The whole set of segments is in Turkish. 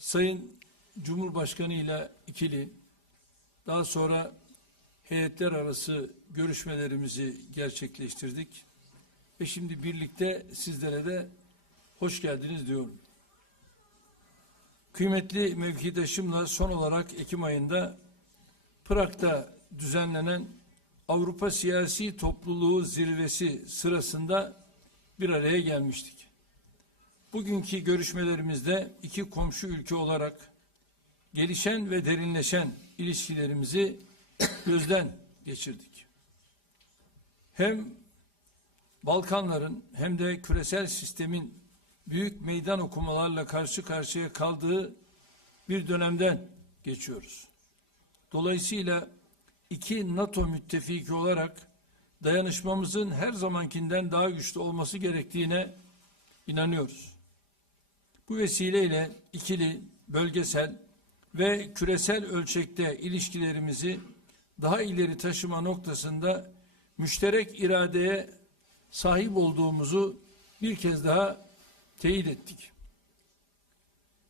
Sayın Cumhurbaşkanı ile ikili, daha sonra heyetler arası görüşmelerimizi gerçekleştirdik. Ve şimdi birlikte sizlere de hoş geldiniz diyorum. Kıymetli mevkidaşımla son olarak Ekim ayında Prag'da düzenlenen Avrupa Siyasi Topluluğu Zirvesi sırasında bir araya gelmiştik. Bugünkü görüşmelerimizde iki komşu ülke olarak gelişen ve derinleşen ilişkilerimizi gözden geçirdik. Hem Balkanların hem de küresel sistemin büyük meydan okumalarla karşı karşıya kaldığı bir dönemden geçiyoruz. Dolayısıyla iki NATO müttefiki olarak dayanışmamızın her zamankinden daha güçlü olması gerektiğine inanıyoruz. Bu vesileyle ikili, bölgesel ve küresel ölçekte ilişkilerimizi daha ileri taşıma noktasında müşterek iradeye sahip olduğumuzu bir kez daha teyit ettik.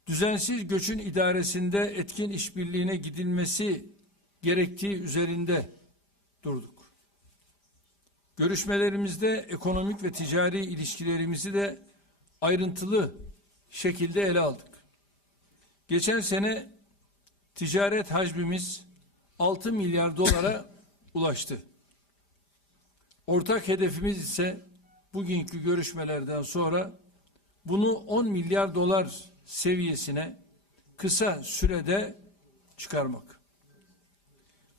Düzensiz göçün idaresinde etkin işbirliğine gidilmesi gerektiği üzerinde durduk. Görüşmelerimizde ekonomik ve ticari ilişkilerimizi de ayrıntılı şekilde ele aldık. Geçen sene ticaret hacmimiz 6 milyar dolara ulaştı. Ortak hedefimiz ise bugünkü görüşmelerden sonra bunu 10 milyar dolar seviyesine kısa sürede çıkarmak.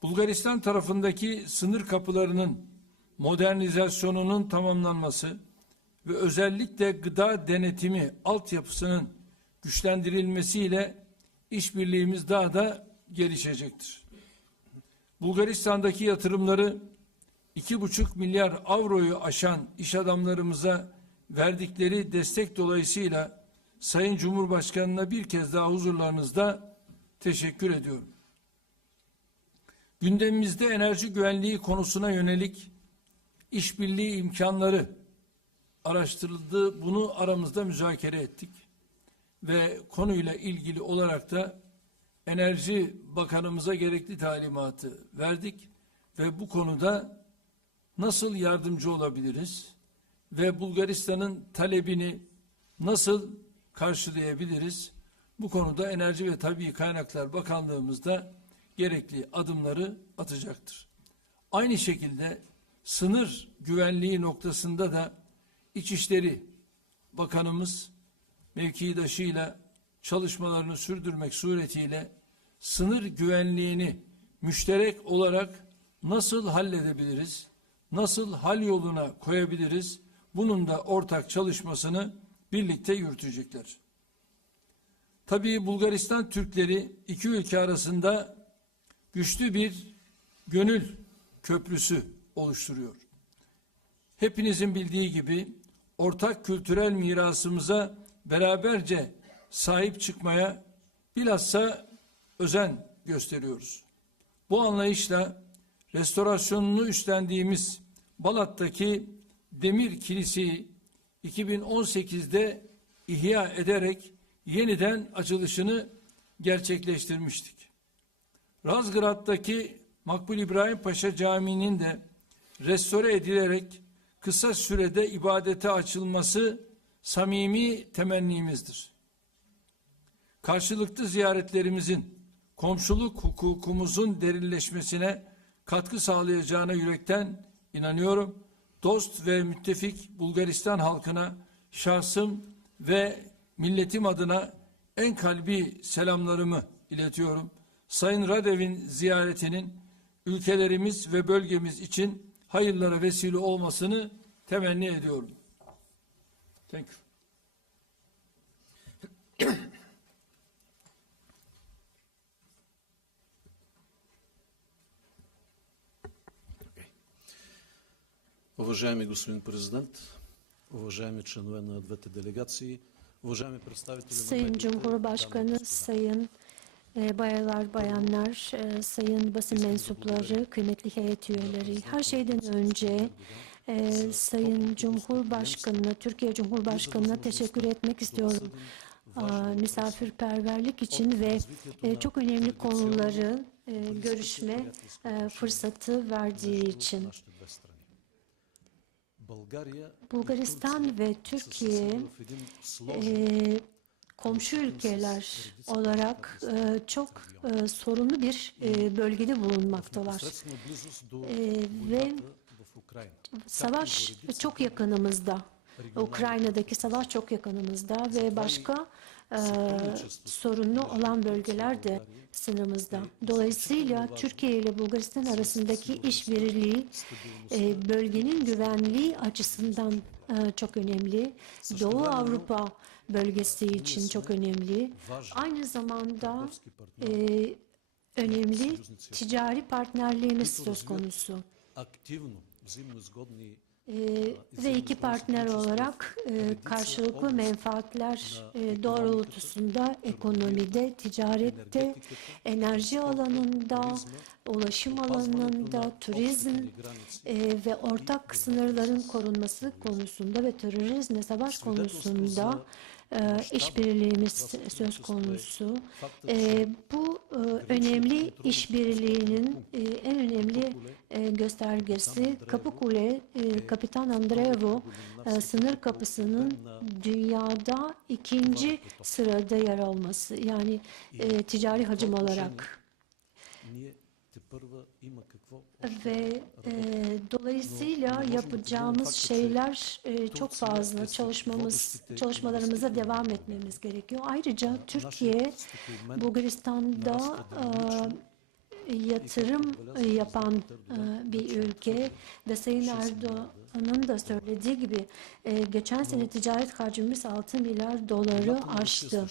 Bulgaristan tarafındaki sınır kapılarının modernizasyonunun tamamlanması ve özellikle gıda denetimi altyapısının güçlendirilmesiyle işbirliğimiz daha da gelişecektir. Bulgaristan'daki yatırımları iki buçuk milyar avroyu aşan iş adamlarımıza verdikleri destek dolayısıyla Sayın Cumhurbaşkanı'na bir kez daha huzurlarınızda teşekkür ediyorum. Gündemimizde enerji güvenliği konusuna yönelik işbirliği imkanları araştırıldı. Bunu aramızda müzakere ettik. Ve konuyla ilgili olarak da Enerji Bakanımıza gerekli talimatı verdik ve bu konuda nasıl yardımcı olabiliriz ve Bulgaristan'ın talebini nasıl karşılayabiliriz? Bu konuda Enerji ve Tabii Kaynaklar Bakanlığımızda gerekli adımları atacaktır. Aynı şekilde sınır güvenliği noktasında da İçişleri Bakanımız mevkidaşıyla çalışmalarını sürdürmek suretiyle sınır güvenliğini müşterek olarak nasıl halledebiliriz? Nasıl hal yoluna koyabiliriz? Bunun da ortak çalışmasını birlikte yürütecekler. Tabii Bulgaristan Türkleri iki ülke arasında güçlü bir gönül köprüsü oluşturuyor. Hepinizin bildiği gibi ortak kültürel mirasımıza beraberce sahip çıkmaya bilhassa özen gösteriyoruz. Bu anlayışla restorasyonunu üstlendiğimiz Balat'taki Demir Kiliseyi 2018'de ihya ederek yeniden açılışını gerçekleştirmiştik. Razgrad'daki Makbul İbrahim Paşa Camii'nin de restore edilerek kısa sürede ibadete açılması samimi temennimizdir. Karşılıklı ziyaretlerimizin komşuluk hukukumuzun derinleşmesine katkı sağlayacağına yürekten inanıyorum. Dost ve müttefik Bulgaristan halkına şahsım ve milletim adına en kalbi selamlarımı iletiyorum. Sayın Radev'in ziyaretinin ülkelerimiz ve bölgemiz için hayırlara vesile olmasını temenni ediyorum. Thank you. Уважаеми господин президент, уважаеми членове на двете делегации, уважаеми представители на Sayın медиите, Cumhurbaşkanı, дами и господа. sayın ee, bayalar, bayanlar, e, sayın basın mensupları, kıymetli heyet üyeleri, her şeyden önce e, sayın Cumhurbaşkanı'na, Türkiye Cumhurbaşkanı'na teşekkür etmek istiyorum. Misafirperverlik için ve e, çok önemli konuları görüşme fırsatı verdiği için. Bulgaristan ve Türkiye komşu ülkeler olarak e, çok e, sorunlu bir e, bölgede bulunmaktalar. E, ve savaş çok yakınımızda. Ukrayna'daki savaş çok yakınımızda ve başka e, sorunlu olan bölgeler de sınırımızda. Dolayısıyla Türkiye ile Bulgaristan arasındaki işbirliği e, bölgenin güvenliği açısından e, çok önemli. Doğu Avrupa bölgesi için çok önemli. Aynı zamanda e, önemli ticari partnerliğimiz söz konusu. E, ve iki partner olarak e, karşılıklı menfaatler e, doğrultusunda ekonomide, ticarette, enerji alanında, ulaşım alanında, turizm e, ve ortak sınırların korunması konusunda ve terörizme savaş konusunda işbirliğimiz söz konusu. E, bu e, önemli işbirliğinin e, en önemli e, göstergesi Kapıkule Kapitan Andreevo sınır kapısının dünyada ikinci sırada yer alması yani ticari hacim olarak ve e, dolayısıyla yapacağımız şeyler e, çok fazla çalışmamız çalışmalarımıza devam etmemiz gerekiyor. Ayrıca Türkiye Bulgaristan'da e, yatırım yapan bir ülke ve Sayın Erdoğan'ın da söylediği gibi geçen sene ticaret hacmimiz 6 milyar doları aştı.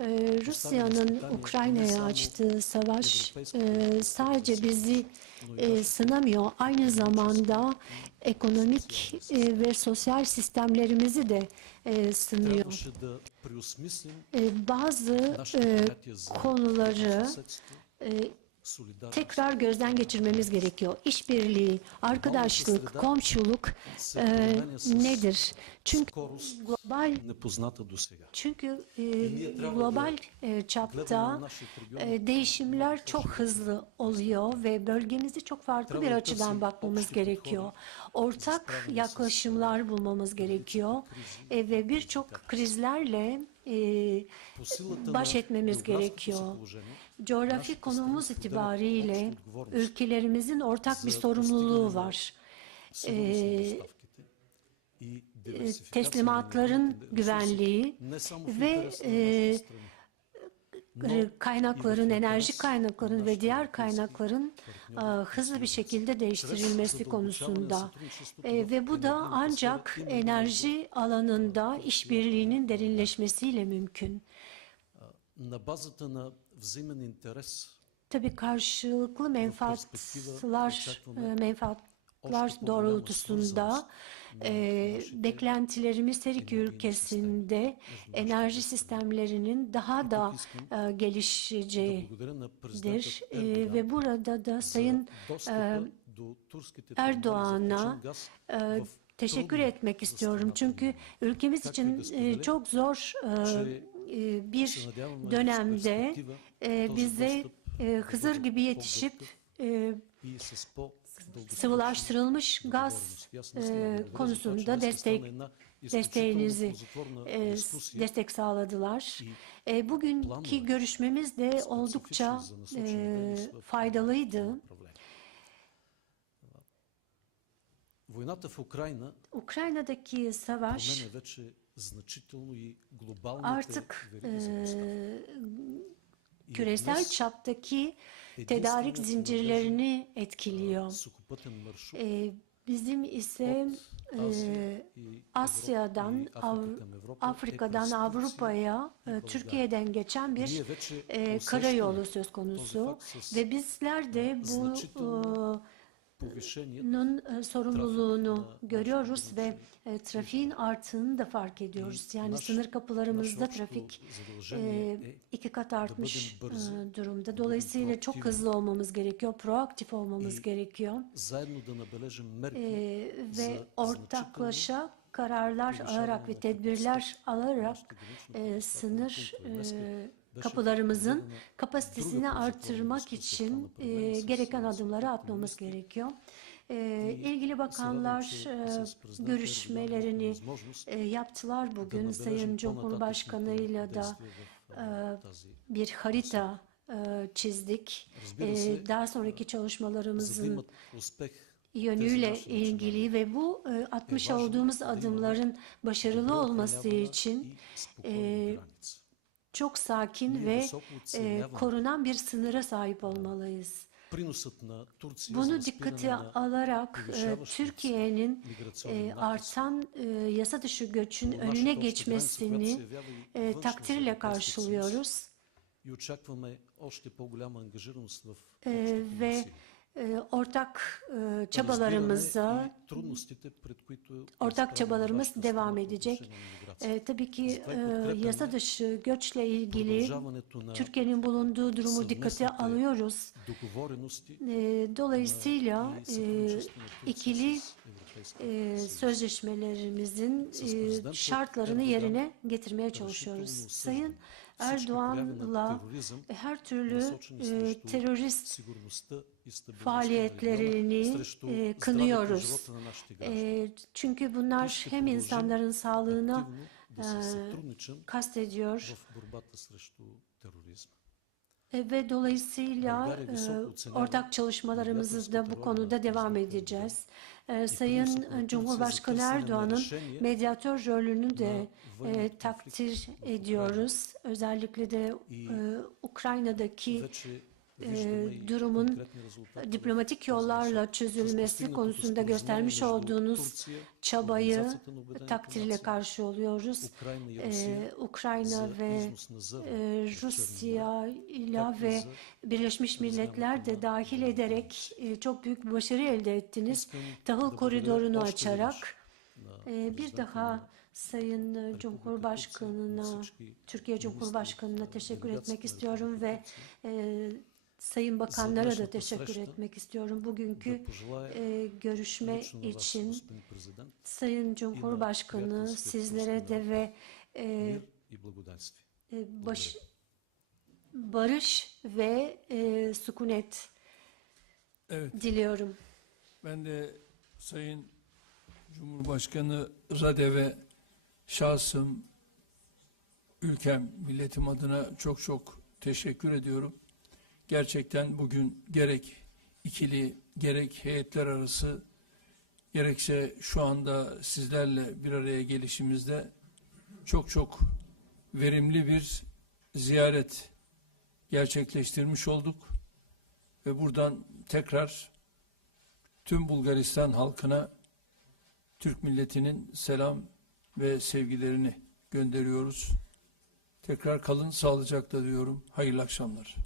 Ee, Rusya'nın Ukrayna'ya açtığı savaş e, sadece bizi e, sınamıyor, aynı zamanda ekonomik e, ve sosyal sistemlerimizi de sınıyor. Bazı konuları tekrar gözden geçirmemiz gerekiyor. İşbirliği, arkadaşlık, komşuluk e, nedir? Çünkü global çünkü e, global e, çapta e, değişimler çok hızlı oluyor ve bölgemizi çok farklı bir açıdan bakmamız gerekiyor. Ortak yaklaşımlar bulmamız gerekiyor e, ve birçok krizlerle e, baş etmemiz gerekiyor. Coğrafi konumumuz itibariyle ülkelerimizin ortak bir sorumluluğu var. Ee, e, teslimatların güvenliği ve e, kaynakların, enerji kaynakların ve diğer kaynakların ıı, hızlı bir şekilde değiştirilmesi konusunda. ve bu da ancak enerji alanında işbirliğinin derinleşmesiyle mümkün. Tabii karşılıklı menfaatlar, menfaat Lar doğrultusunda e, beklentilerimiz her ülkesinde enerji sistemlerinin daha da e, gelişeceğidir. E, ve burada da Sayın e, Erdoğan'a e, teşekkür etmek istiyorum. Çünkü ülkemiz için e, çok zor e, e bir dönemde e, bize e, Hızır gibi yetişip e, sıvılaştırılmış gaz e, konusunda destek desteğinizi e, destek sağladılar. E, bugünkü görüşmemiz de oldukça e, faydalıydı. Ukrayna'daki savaş artık e, küresel çaptaki tedarik zincirlerini etkiliyor. Ee, bizim ise e, e, Asya'dan, Av Afrika'dan Avrupa'ya, e, Türkiye'den geçen bir e, karayolu söz konusu ve bizler de bu e, nun э, sorumluluğunu görüyoruz ve e, trafiğin arttığını da fark ediyoruz. Yani sınır kapılarımızda trafik e, iki kat artmış e, durumda. Dolayısıyla çok hızlı olmamız gerekiyor, proaktif olmamız gerekiyor. Ve ortaklaşa kararlar alarak ve tedbirler alarak e, sınır e, kapılarımızın kapasitesini artırmak için e, gereken adımları atmamız gerekiyor. E, ilgili bakanlar e, görüşmelerini e, yaptılar. Bugün. Sayın Cumhurbaşkanı ile de e, bir harita e, çizdik. E, daha sonraki çalışmalarımızın yönüyle ilgili ve bu e, atmış olduğumuz adımların başarılı olması için e, çok sakin ve e, korunan bir sınıra sahip olmalıyız. Bunu dikkate alarak e, Türkiye'nin e, artan e, yasa dışı göçün önüne geçmesini e, takdirle karşılıyoruz. Ee, ve ee, ortak e, çabalarımıza ortak çabalarımız devam edecek. E, tabii ki e, yasa dışı göçle ilgili Türkiye'nin bulunduğu durumu dikkate alıyoruz. Ee, e, dolayısıyla e, ikili e, sözleşmelerimizin e, şartlarını yerine getirmeye çalışıyoruz. Sayın Erdoğan'la e, her türlü e, terörist faaliyetlerini e, kınıyoruz. Çünkü bunlar hem insanların sağlığına e, kastediyor. Ve dolayısıyla ortak çalışmalarımızı da bu konuda devam edeceğiz. Ee, Sayın e, Cumhurbaşkanı Erdoğan'ın medyatör rolünü de e, takdir ediyoruz. Özellikle de e, Ukrayna'daki durumun diplomatik yollarla çözülmesi konusunda göstermiş olduğunuz çabayı takdirle karşılıyoruz. E, Ukrayna ve Rusya ile ve Birleşmiş Milletler de dahil ederek çok büyük bir başarı elde ettiniz. Tahıl koridorunu açarak bir daha Sayın Cumhurbaşkanına, Türkiye Cumhurbaşkanına teşekkür etmek istiyorum ve Sayın bakanlara da teşekkür etmek istiyorum. Bugünkü e, görüşme için Sayın Cumhurbaşkanı sizlere de ve e, e baş, barış ve e, sükunet evet. diliyorum. Ben de Sayın Cumhurbaşkanı Radev'e şahsım, ülkem, milletim adına çok çok teşekkür ediyorum. Gerçekten bugün gerek ikili, gerek heyetler arası, gerekse şu anda sizlerle bir araya gelişimizde çok çok verimli bir ziyaret gerçekleştirmiş olduk. Ve buradan tekrar tüm Bulgaristan halkına Türk milletinin selam ve sevgilerini gönderiyoruz. Tekrar kalın sağlıcakla diyorum. Hayırlı akşamlar.